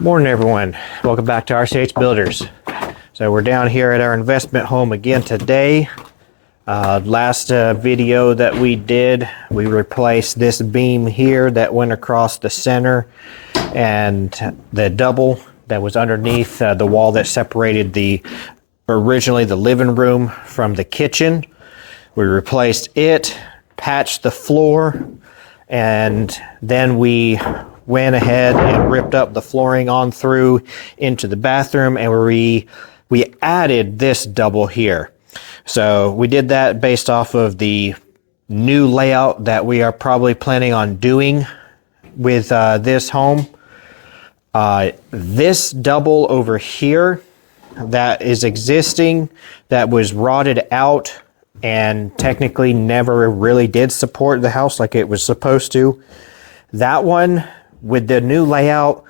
Morning everyone, welcome back to RCH Builders. So we're down here at our investment home again today. Last video that we did, we replaced this beam here that went across the center and the double that was underneath the wall that separated originally the living room from the kitchen. We replaced it, patched the floor, and then we went ahead and ripped up the flooring on through into the bathroom, and we added this double here. So we did that based off of the new layout that we are probably planning on doing with this home. This double over here that is existing, that was rotted out and technically never really did support the house like it was supposed to. That one, with the new layout,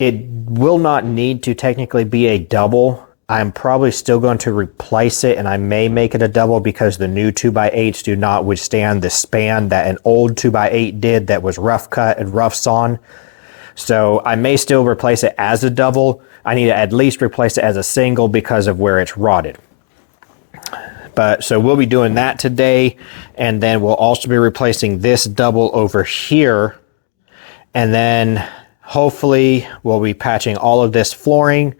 it will not need to technically be a double. I'm probably still going to replace it, and I may make it a double because the new 2x8s do not withstand the span that an old 2x8 did that was rough cut and rough sawn. So I may still replace it as a double. I need to at least replace it as a single because of where it's rotted. So we'll be doing that today, and then we'll also be replacing this double over here. And then hopefully we'll be patching all of this flooring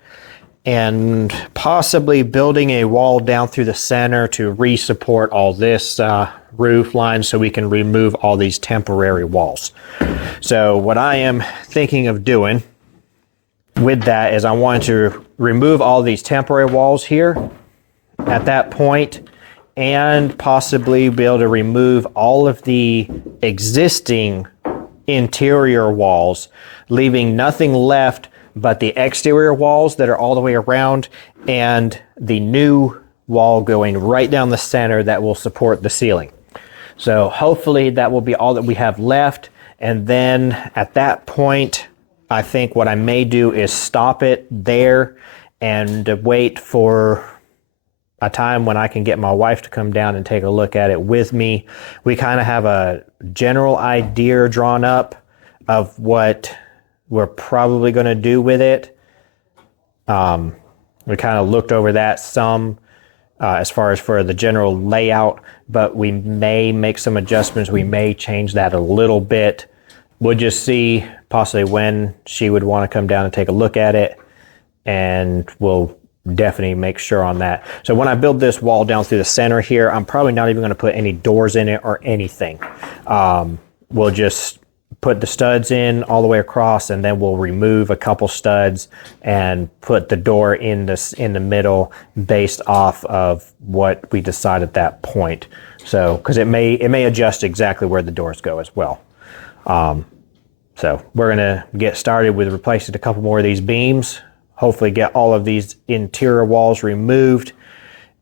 and possibly building a wall down through the center to re-support all this roof line so we can remove all these temporary walls. So what I am thinking of doing with that is I want to remove all these temporary walls here at that point, and possibly be able to remove all of the existing interior walls, leaving nothing left but the exterior walls that are all the way around and the new wall going right down the center that will support the ceiling. So hopefully that will be all that we have left. And then at that point, I think what I may do is stop it there and wait for a time when I can get my wife to come down and take a look at it with me. We kind of have a general idea drawn up of what we're probably going to do with it. We kind of looked over that some as far as for the general layout, but we may make some adjustments. We may change that a little bit. We'll just see possibly when she would want to come down and take a look at it, and we'll definitely make sure on that. So when I build this wall down through the center here, I'm probably not even going to put any doors in it or anything. We'll just put the studs in all the way across, and then we'll remove a couple studs and put the door in the middle based off of what we decide at that point. So because it may adjust exactly where the doors go as well. So we're going to get started with replacing a couple more of these beams. Hopefully get all of these interior walls removed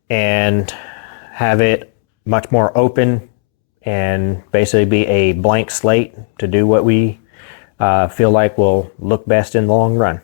and have it much more open and basically be a blank slate to do what we feel like will look best in the long run.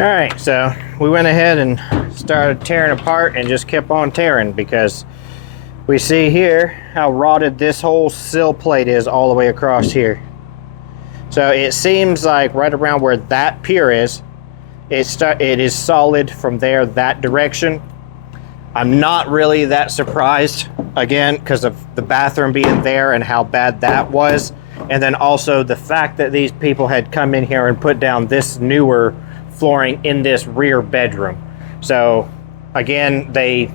All right, so we went ahead and started tearing apart and just kept on tearing because we see here how rotted this whole sill plate is all the way across here. So it seems like right around where that pier is, it is solid from there that direction. I'm not really that surprised, again, because of the bathroom being there and how bad that was. And then also the fact that these people had come in here and put down this newer flooring in this rear bedroom. So again, they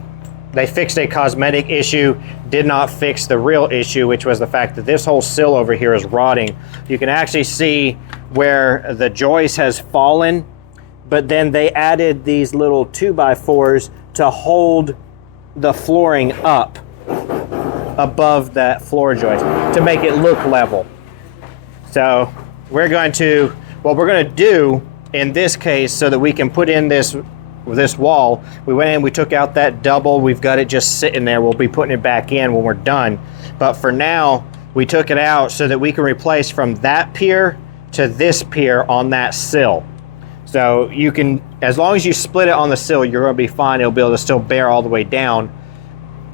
fixed a cosmetic issue, did not fix the real issue, which was the fact that this whole sill over here is rotting. You can actually see where the joist has fallen, but then they added these little 2x4s to hold the flooring up above that floor joist to make it look level. So what we're going to do in this case, so that we can put in this wall, we went in, we took out that double, we've got it just sitting there. We'll be putting it back in when we're done. But for now, we took it out so that we can replace from that pier to this pier on that sill. So you can, as long as you split it on the sill, you're going to be fine. It'll be able to still bear all the way down.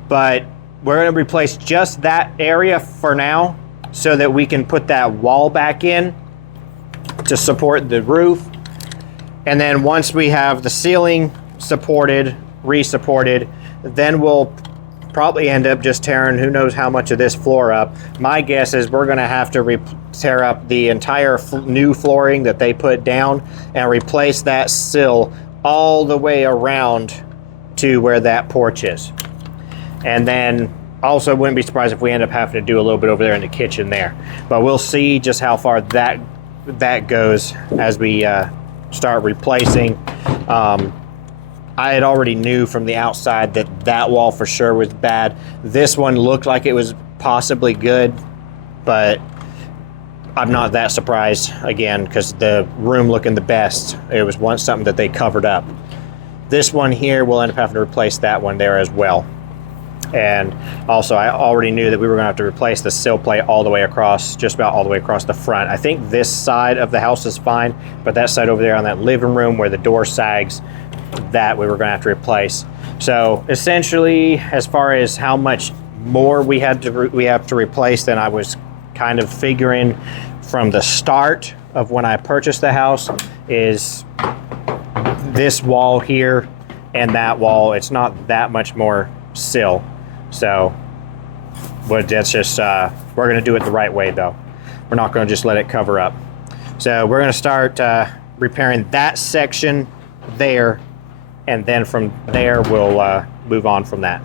But we're going to replace just that area for now so that we can put that wall back in to support the roof. And then once we have the ceiling supported, re-supported, then we'll probably end up just tearing who knows how much of this floor up. My guess is we're going to have to tear up the entire new flooring that they put down and replace that sill all the way around to where that porch is. And then also wouldn't be surprised if we end up having to do a little bit over there in the kitchen there. But we'll see just how far that goes as we start replacing. I had already knew from the outside that wall for sure was bad. This one looked like it was possibly good, but I'm not that surprised, again, because the room looking the best, it was once something that they covered up. This one here, we'll end up having to replace that one there as well. And also, I already knew that we were going to have to replace the sill plate all the way across, just about all the way across the front. I think this side of the house is fine, but that side over there on that living room where the door sags, that we were going to have to replace. So essentially, as far as how much more we have to replace than I was kind of figuring from the start of when I purchased the house, is this wall here and that wall. It's not that much more sill. So, but that's just, we're going to do it the right way though. We're not going to just let it cover up. So we're going to start repairing that section there, and then from there we'll move on from that.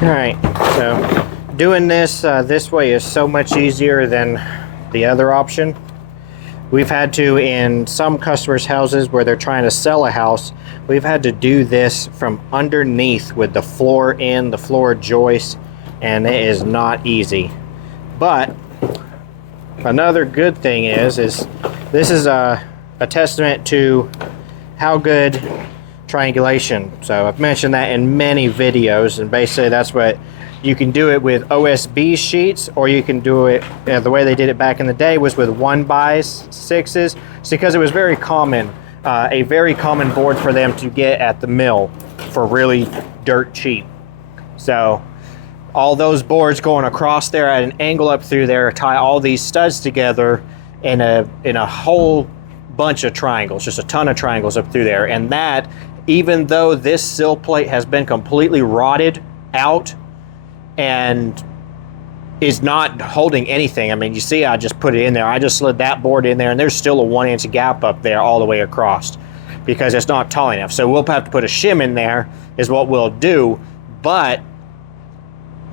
All right, so doing this this way is so much easier than the other option. We've had to, in some customers' houses where they're trying to sell a house, we've had to do this from underneath with the floor in, the floor joist, and it is not easy. But another good thing is this is a testament to how good triangulation. So I've mentioned that in many videos, and basically that's what you can do it with OSB sheets, or you can do it, the way they did it back in the day was with 1x6s. It's because it was very common, a very common board for them to get at the mill for really dirt cheap. So all those boards going across there at an angle up through there, tie all these studs together in a whole bunch of triangles, just a ton of triangles up through there. And that, even though this sill plate has been completely rotted out and is not holding anything. I mean, you see I just put it in there. I just slid that board in there, and there's still a 1-inch gap up there all the way across because it's not tall enough. So we'll have to put a shim in there is what we'll do. But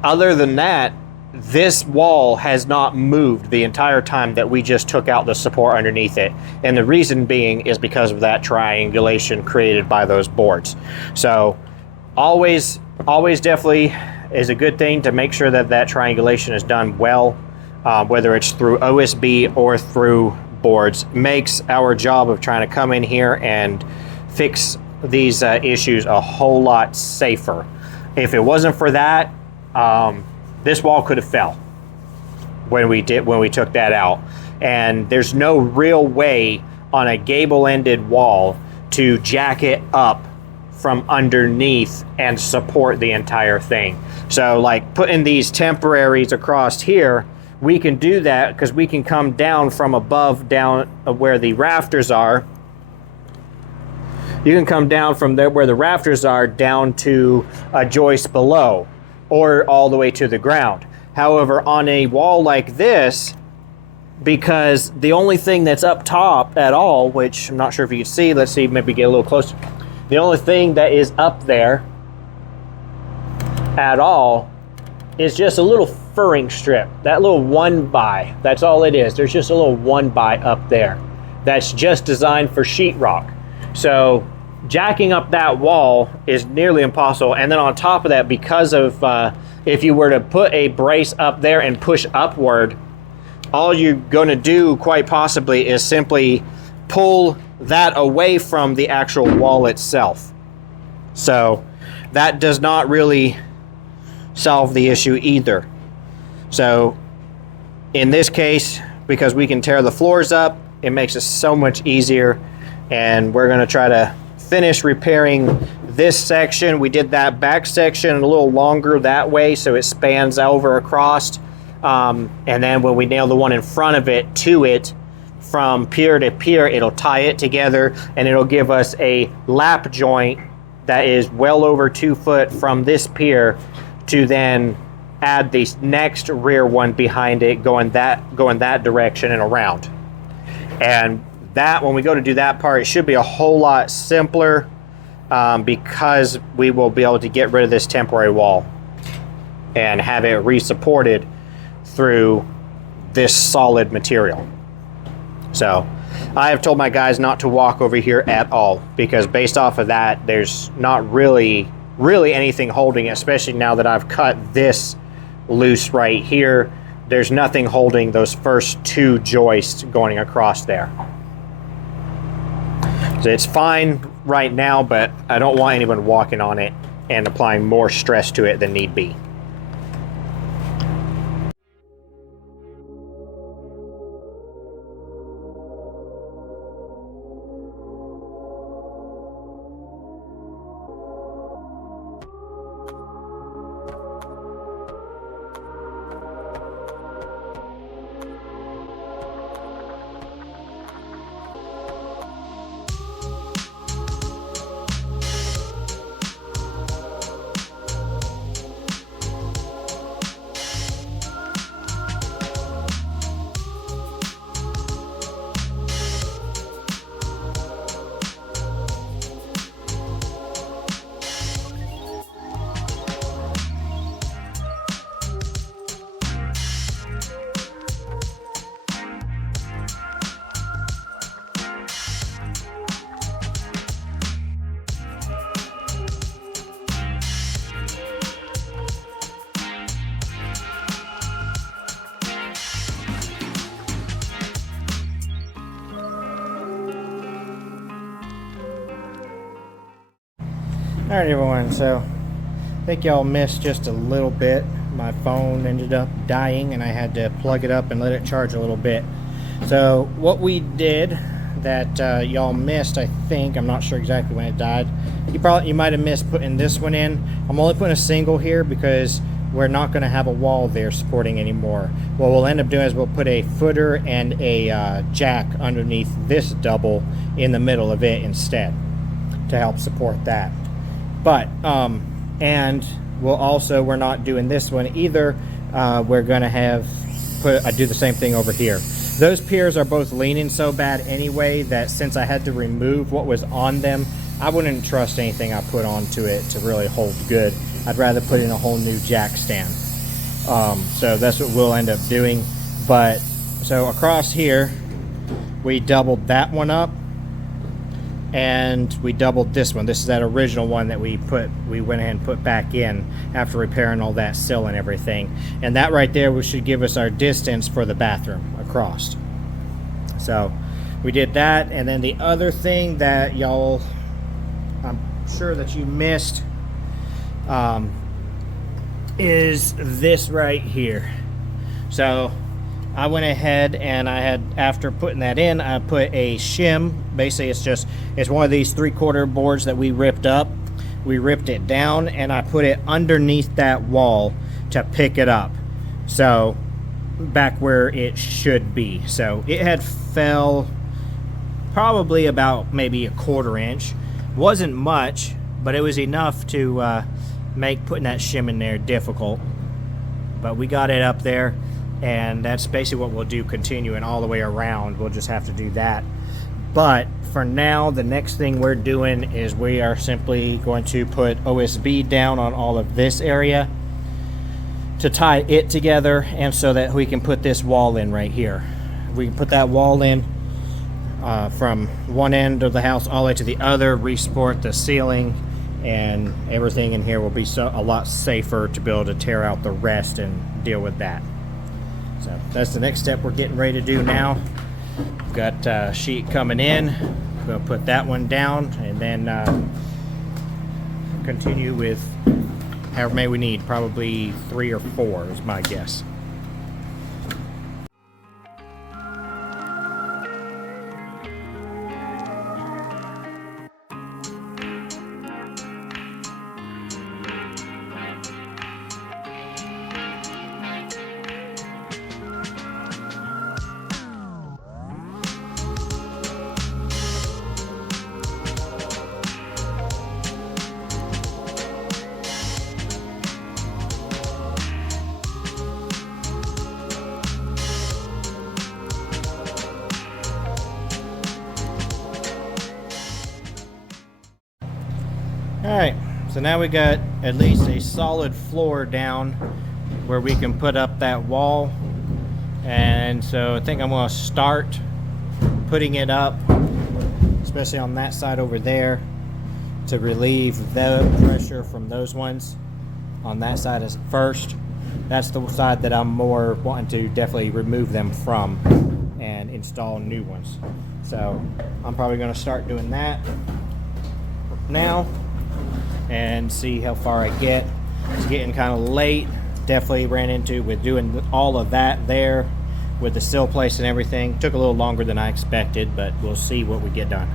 other than that, this wall has not moved the entire time that we just took out the support underneath it. And the reason being is because of that triangulation created by those boards. So always definitely is a good thing to make sure that that triangulation is done well, whether it's through OSB or through boards. Makes our job of trying to come in here and fix these issues a whole lot safer. If it wasn't for that, this wall could have fell when we took that out. And there's no real way on a gable-ended wall to jack it up from underneath and support the entire thing. So like putting these temporaries across here, we can do that because we can come down from above down where the rafters are. You can come down from there where the rafters are down to a joist below, or all the way to the ground. However, on a wall like this, because the only thing that's up top at all, which I'm not sure if you can see, let's see, maybe get a little closer. The only thing that is up there at all is just a little furring strip. That little 1x, that's all it is. There's just a little 1x up there. That's just designed for sheetrock. So jacking up that wall is nearly impossible. And then on top of that, because of if you were to put a brace up there and push upward, all you're going to do quite possibly is simply pull that away from the actual wall itself. So that does not really solve the issue either. So in this case, because we can tear the floors up, it makes it so much easier. And we're going to try to finish repairing this section. We did that back section a little longer that way so it spans over across. And then when we nail the one in front of it to it, from pier to pier, it'll tie it together and it'll give us a lap joint that is well over 2 foot from this pier to then add the next rear one behind it going that direction and around. And that, when we go to do that part, it should be a whole lot simpler because we will be able to get rid of this temporary wall and have it re-supported through this solid material. So I have told my guys not to walk over here at all, because based off of that, there's not really anything holding it, especially now that I've cut this loose right here. There's nothing holding those first 2 joists going across there. So it's fine right now, but I don't want anyone walking on it and applying more stress to it than need be. Alright everyone, so I think y'all missed just a little bit. My phone ended up dying and I had to plug it up and let it charge a little bit. So what we did that y'all missed, I think, I'm not sure exactly when it died. You might have missed putting this one in. I'm only putting a single here because we're not going to have a wall there supporting anymore. What we'll end up doing is we'll put a footer and a jack underneath this double in the middle of it instead to help support that. But and we're not doing this one either. We're gonna do the same thing over here. Those piers are both leaning so bad anyway that since I had to remove what was on them, I wouldn't trust anything I put onto it to really hold good. I'd rather put in a whole new jack stand. So that's what we'll end up doing. But so across here, we doubled that one up, and we doubled this one. This is that original one that we went ahead and put back in after repairing all that sill and everything. And that right there should give us our distance for the bathroom across. So we did that. And then the other thing that y'all, I'm sure that you missed, is this right here. So I went ahead and after putting that in, I put a shim. Basically it's one of these 3/4 boards that we ripped up. We ripped it down and I put it underneath that wall to pick it up, so back where it should be. So it had fell probably about maybe 1/4 inch. Wasn't much, but it was enough to make putting that shim in there difficult. But we got it up there, and that's basically what we'll do continuing all the way around. We'll just have to do that. But for now, the next thing we're doing is we are simply going to put OSB down on all of this area to tie it together, and so that we can put this wall in right here. We can put that wall in from one end of the house all the way to the other, re-support the ceiling, and everything in here will be a lot safer to be able to tear out the rest and deal with that. So that's the next step we're getting ready to do now. We've got a sheet coming in. We'll put that one down, and then continue with however many we need. Probably 3 or 4 is my guess. Alright, so now we got at least a solid floor down where we can put up that wall. And so I think I'm going to start putting it up, especially on that side over there, to relieve the pressure from those ones on that side as first. That's the side that I'm more wanting to definitely remove them from and install new ones. So I'm probably going to start doing that now and see how far I get. It's getting kind of late. Definitely ran into with doing all of that there with the sill place and everything. Took a little longer than I expected, but we'll see what we get done.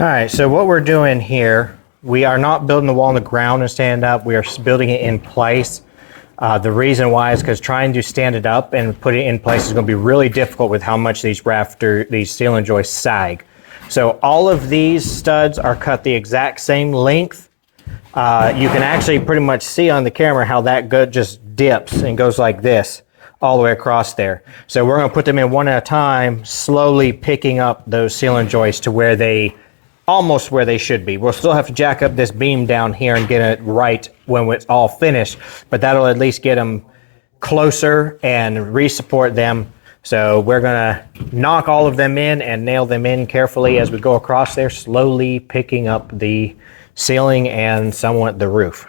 All right, so what we're doing here, we are not building the wall on the ground and stand up. We are building it in place. The reason why is because trying to stand it up and put it in place is going to be really difficult with how much these ceiling joists sag. So all of these studs are cut the exact same length. You can actually pretty much see on the camera how that just dips and goes like this all the way across there. So we're going to put them in one at a time, slowly picking up those ceiling joists to where they almost where they should be. We'll still have to jack up this beam down here and get it right when it's all finished, but that'll at least get them closer and re-support them. So we're gonna knock all of them in and nail them in carefully as we go across there, slowly picking up the ceiling and somewhat the roof.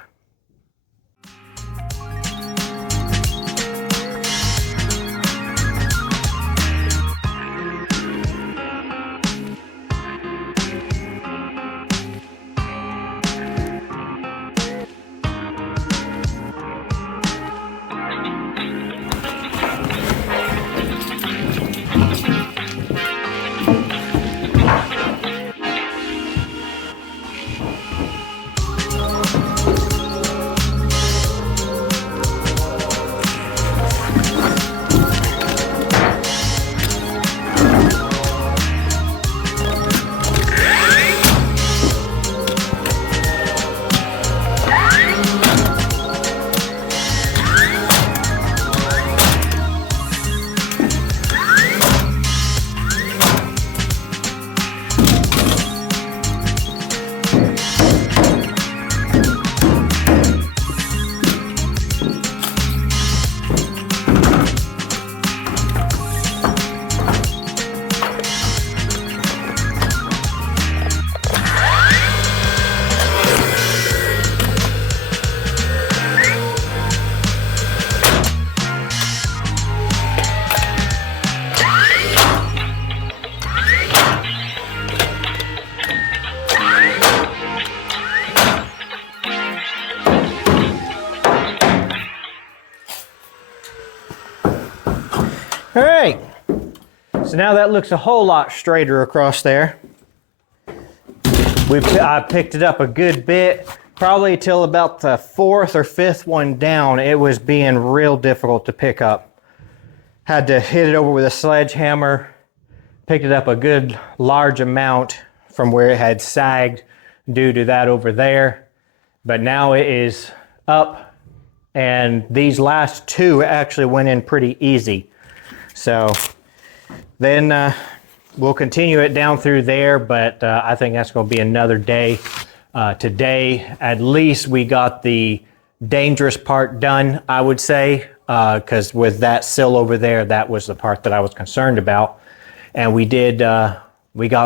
So now that looks a whole lot straighter across there. I picked it up a good bit, probably till about the 4th or 5th one down. It was being real difficult to pick up. Had to hit it over with a sledgehammer. Picked it up a good large amount from where it had sagged due to that over there. But now it is up, and these last two actually went in pretty easy. So then we'll continue it down through there, but I think that's going to be another day. Today, at least we got the dangerous part done, I would say, because with that sill over there, that was the part that I was concerned about. And we got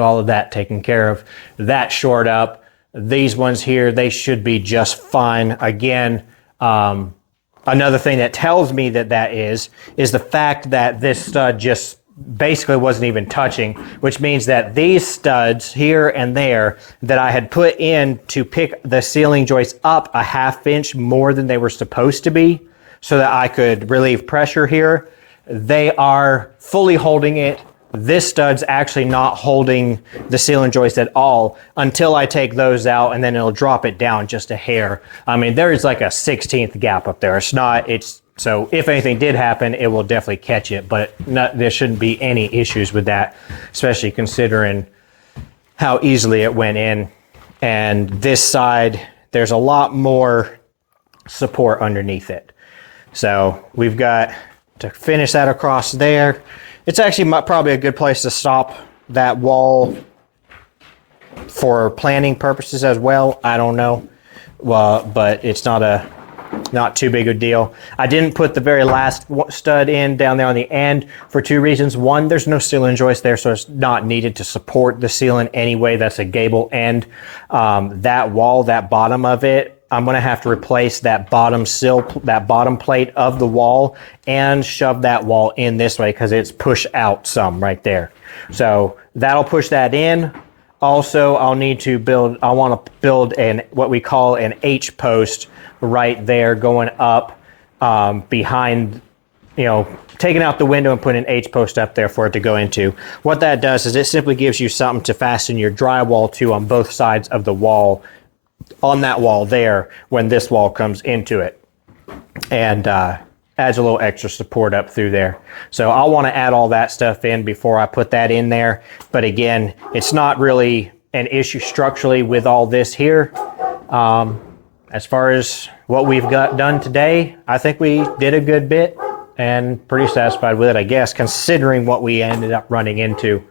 all of that taken care of. That shored up. These ones here, they should be just fine. Again, another thing that tells me that is the fact that this stud just basically wasn't even touching, which means that these studs here and there that I had put in to pick the ceiling joist up a 1/2 inch more than they were supposed to be so that I could relieve pressure here, they are fully holding it. This stud's actually not holding the ceiling joist at all until I take those out, and then it'll drop it down just a hair. I mean, there is like a 1/16 gap up there. So if anything did happen, it will definitely catch it, but there shouldn't be any issues with that, especially considering how easily it went in. And this side, there's a lot more support underneath it. So we've got to finish that across there. It's actually probably a good place to stop that wall for planning purposes as well. I don't know, but it's not too big a deal. I didn't put the very last stud in down there on the end for 2 reasons. One, there's no ceiling joist there, so it's not needed to support the ceiling anyway. That's a gable end. That wall, that bottom of it, I'm going to have to replace that bottom sill, that bottom plate of the wall, and shove that wall in this way because it's pushed out some right there. So that'll push that in. Also, I want to build what we call an H post right there going up behind, taking out the window and putting an H post up there for it to go into. What that does is it simply gives you something to fasten your drywall to on both sides of the wall, on that wall there when this wall comes into it, and adds a little extra support up through there. So I'll want to add all that stuff in before I put that in there. But again, it's not really an issue structurally with all this here. As far as what we've got done today, I think we did a good bit and pretty satisfied with it, I guess, considering what we ended up running into.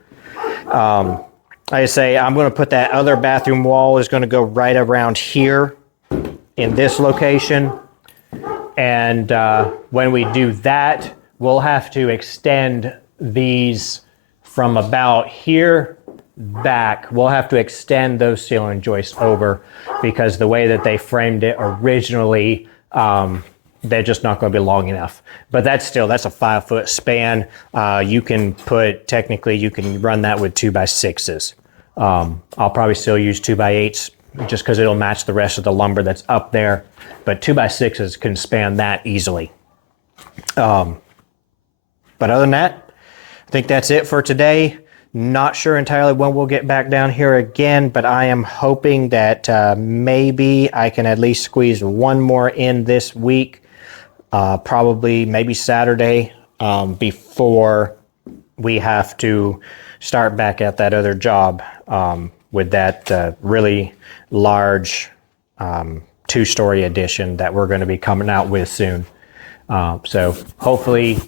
I say I'm going to put that other bathroom wall is going to go right around here in this location. And when we do that, we'll have to extend these from about here back. We'll have to extend those ceiling joists over because the way that they framed it originally, they're just not going to be long enough. But that's a 5-foot span. You can run that with 2x6s. I'll probably still use 2x8s just because it'll match the rest of the lumber that's up there. But 2x6s can span that easily. But other than that, I think that's it for today. Not sure entirely when we'll get back down here again, but I am hoping that maybe I can at least squeeze one more in this week. Probably maybe Saturday before we have to start back at that other job with that really large 2-story addition that we're going to be coming out with soon. So hopefully,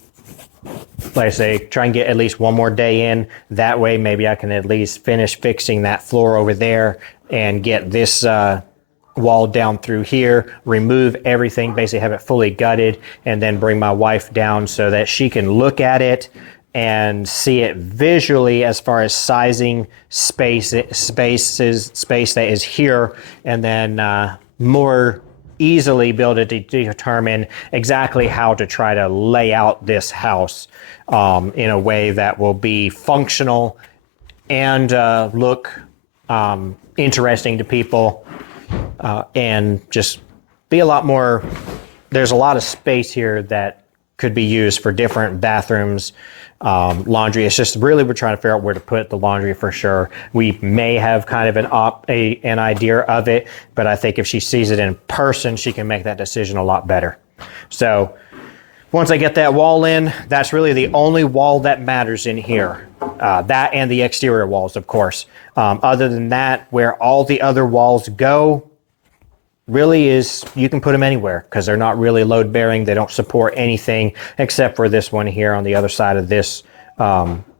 like I say, try and get at least one more day in. That way maybe I can at least finish fixing that floor over there and get this wall down through here, remove everything, basically have it fully gutted, and then bring my wife down so that she can look at it and see it visually as far as sizing space that is here, and then more easily be able to determine exactly how to try to lay out this house in a way that will be functional and look interesting to people and just be a lot more. There's a lot of space here that could be used for different bathrooms laundry. It's just really we're trying to figure out where to put the laundry for sure. We may have kind of an idea of it, but I think if she sees it in person, she can make that decision a lot better. So once I get that wall in, that's really the only wall that matters in here. That and the exterior walls, of course. Other than that, where all the other walls go, really is, you can put them anywhere because they're not really load bearing. They don't support anything except for this one here on the other side of this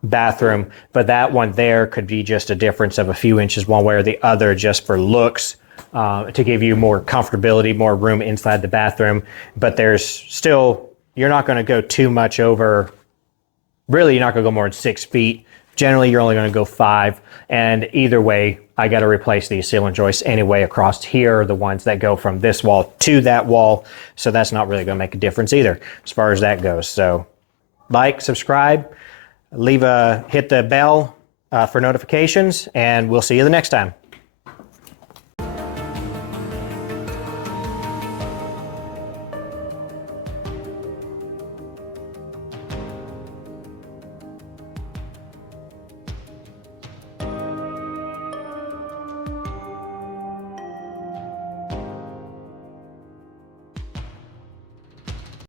bathroom. But that one there could be just a difference of a few inches one way or the other just for looks. To give you more comfortability, more room inside the bathroom. But there's still, you're not going to go too much over, really you're not going to go more than 6 feet. Generally, you're only going to go 5. And either way, I got to replace these Sill and joists anyway across here, the ones that go from this wall to that wall. So that's not really going to make a difference either as far as that goes. So like, subscribe, hit the bell for notifications, and we'll see you the next time.